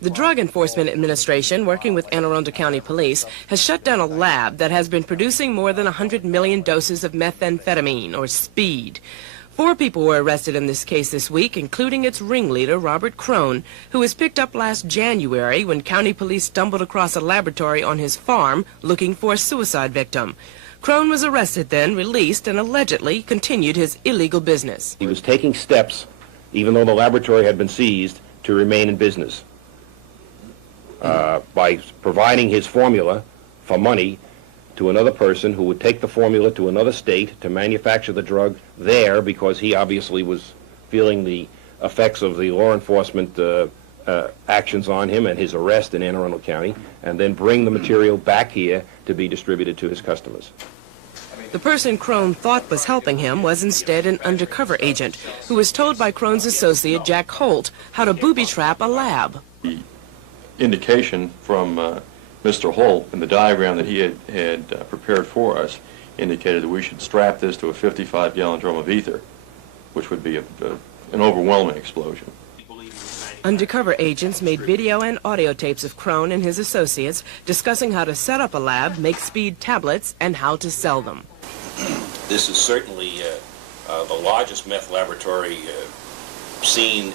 The Drug Enforcement Administration, working with Anne Arundel County Police, has shut down a lab that has been producing more than 100 million doses of methamphetamine, or speed. 4 people were arrested in this case this week, including its ringleader, Robert Crone, who was picked up last January when county police stumbled across a laboratory on his farm looking for a suicide victim. Crone was arrested then, released, and allegedly continued his illegal business. He was taking steps, even though the laboratory had been seized, to remain in business by providing his formula for money to another person who would take the formula to another state to manufacture the drug there, because he obviously was feeling the effects of the law enforcement actions on him and his arrest in Anne Arundel County, and then bring the material back here to be distributed to his customers. The person Crone thought was helping him was instead an undercover agent who was told by Crone's associate, Jack Holt, how to booby-trap a lab. The indication from Mr. Holt in the diagram that he had prepared for us indicated that we should strap this to a 55-gallon drum of ether, which would be an overwhelming explosion. Undercover agents made video and audio tapes of Crone and his associates discussing how to set up a lab, make speed tablets, and how to sell them. This is certainly the largest meth laboratory seen,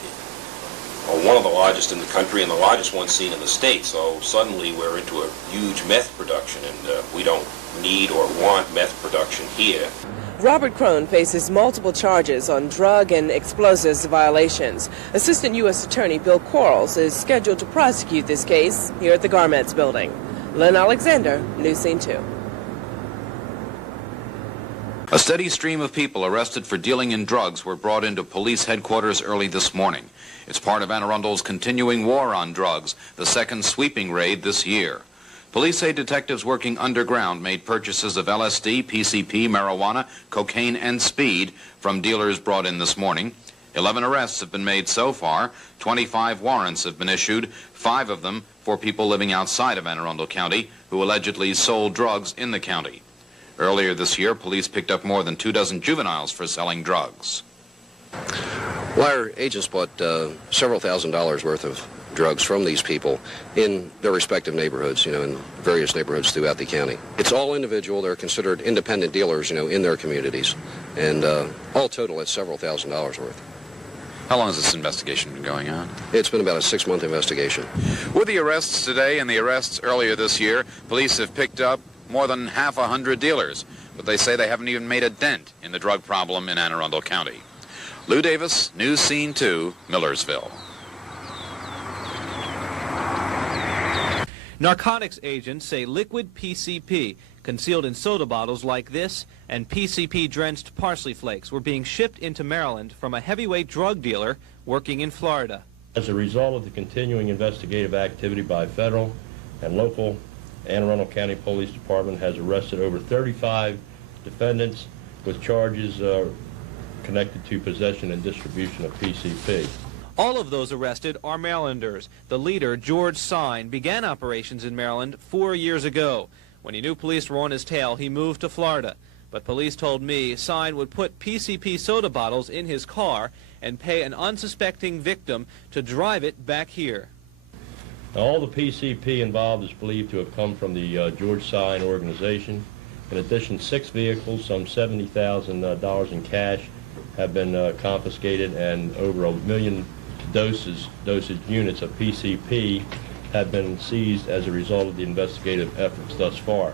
or one of the largest in the country, and the largest one seen in the state. So suddenly we're into a huge meth production, and we don't need or want meth production here. Robert Crone faces multiple charges on drug and explosives violations. Assistant U.S. Attorney Bill Quarles is scheduled to prosecute this case here at the Garments Building. Lynn Alexander, News Scene 2. A steady stream of people arrested for dealing in drugs were brought into police headquarters early this morning. It's part of Anne Arundel's continuing war on drugs, the second sweeping raid this year. Police say detectives working underground made purchases of LSD, PCP, marijuana, cocaine, and speed from dealers brought in this morning. 11 arrests have been made so far. 25 warrants have been issued, 5 of them for people living outside of Anne Arundel County who allegedly sold drugs in the county. Earlier this year, police picked up more than 24 juveniles for selling drugs. Well, our agents bought several $1,000s worth of drugs from these people in their respective neighborhoods, in various neighborhoods throughout the county. It's all individual. They're considered independent dealers, in their communities. And all total, it's several $1,000s worth. How long has this investigation been going on? It's been about a 6-month investigation. With the arrests today and the arrests earlier this year, police have picked up more than half 100 dealers, but they say they haven't even made a dent in the drug problem in Anne Arundel County. Lou Davis, News Scene 2, Millersville. Narcotics agents say liquid PCP concealed in soda bottles like this and PCP-drenched parsley flakes were being shipped into Maryland from a heavyweight drug dealer working in Florida. As a result of the continuing investigative activity by federal and local, Anne Arundel County Police Department has arrested over 35 defendants with charges connected to possession and distribution of PCP. All of those arrested are Marylanders. The leader, George Sine, began operations in Maryland 4 years ago. When he knew police were on his tail, he moved to Florida. But police told me Sine would put PCP soda bottles in his car and pay an unsuspecting victim to drive it back here. Now, all the PCP involved is believed to have come from the George Sine organization. In addition, 6 vehicles, some $70,000 in cash have been confiscated, and over 1 million dosage units of PCP have been seized as a result of the investigative efforts thus far.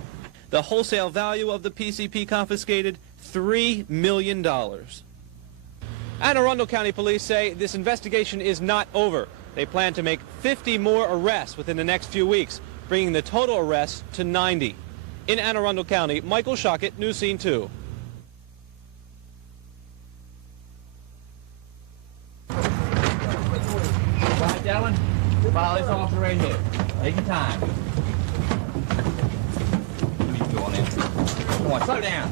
The wholesale value of the PCP confiscated, $3 million. Anne Arundel County Police say this investigation is not over. They plan to make 50 more arrests within the next few weeks, bringing the total arrests to 90. In Anne Arundel County, Michael Shockett, News Scene 2. Right, gentlemen, follow this officer right here. Take your time. Go on in. Come on, slow down.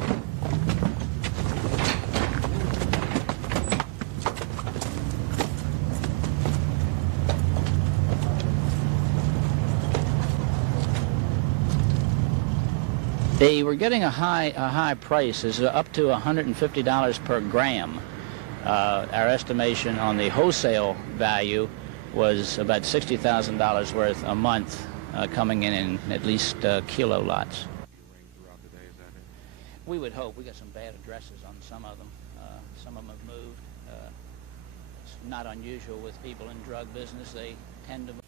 They were getting a high price. It's up to $150 per gram. Our estimation on the wholesale value was about $60,000 worth a month coming in at least kilo lots. We would hope. We got some bad addresses on some of them. Some of them have moved. It's not unusual with people in drug business. They tend to move.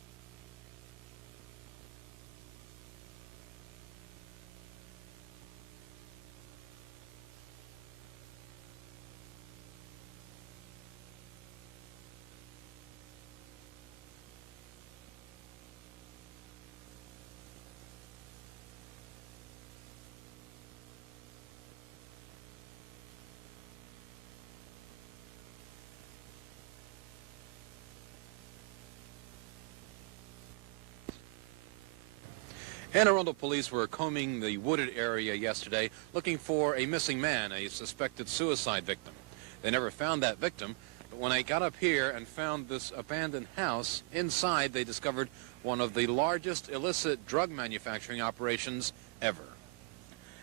Anne Arundel police were combing the wooded area yesterday looking for a missing man, a suspected suicide victim. They never found that victim, but when they got up here and found this abandoned house, inside they discovered one of the largest illicit drug manufacturing operations ever.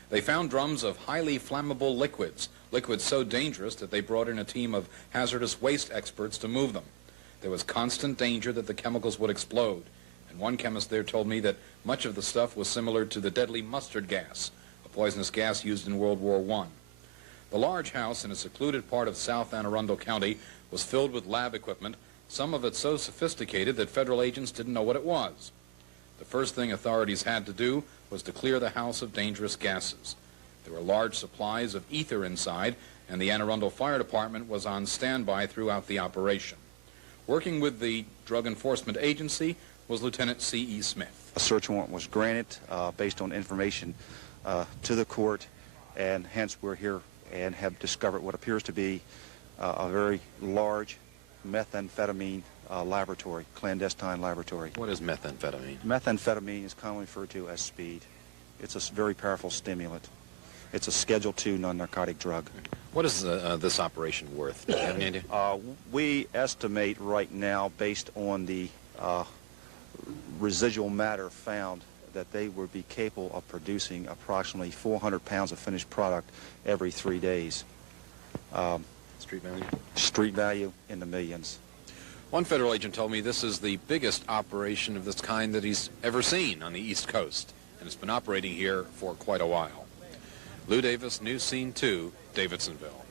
They found drums of highly flammable liquids so dangerous that they brought in a team of hazardous waste experts to move them. There was constant danger that the chemicals would explode. One chemist there told me that much of the stuff was similar to the deadly mustard gas, a poisonous gas used in World War I. The large house in a secluded part of South Anne Arundel County was filled with lab equipment, some of it so sophisticated that federal agents didn't know what it was. The first thing authorities had to do was to clear the house of dangerous gases. There were large supplies of ether inside, and the Anne Arundel Fire Department was on standby throughout the operation. Working with the Drug Enforcement Agency was Lieutenant C.E. Smith. A search warrant was granted based on information to the court, and hence we're here and have discovered what appears to be a very large methamphetamine laboratory, clandestine laboratory. What is methamphetamine? Methamphetamine is commonly referred to as speed. It's a very powerful stimulant. It's a Schedule II non-narcotic drug. What is this operation worth? Do you have any idea? We estimate right now, based on the residual matter found, that they would be capable of producing approximately 400 pounds of finished product every 3 days. Street value? Street value in the millions. One federal agent told me this is the biggest operation of this kind that he's ever seen on the East Coast, and it's been operating here for quite a while. Lou Davis, News Scene 2, Davidsonville.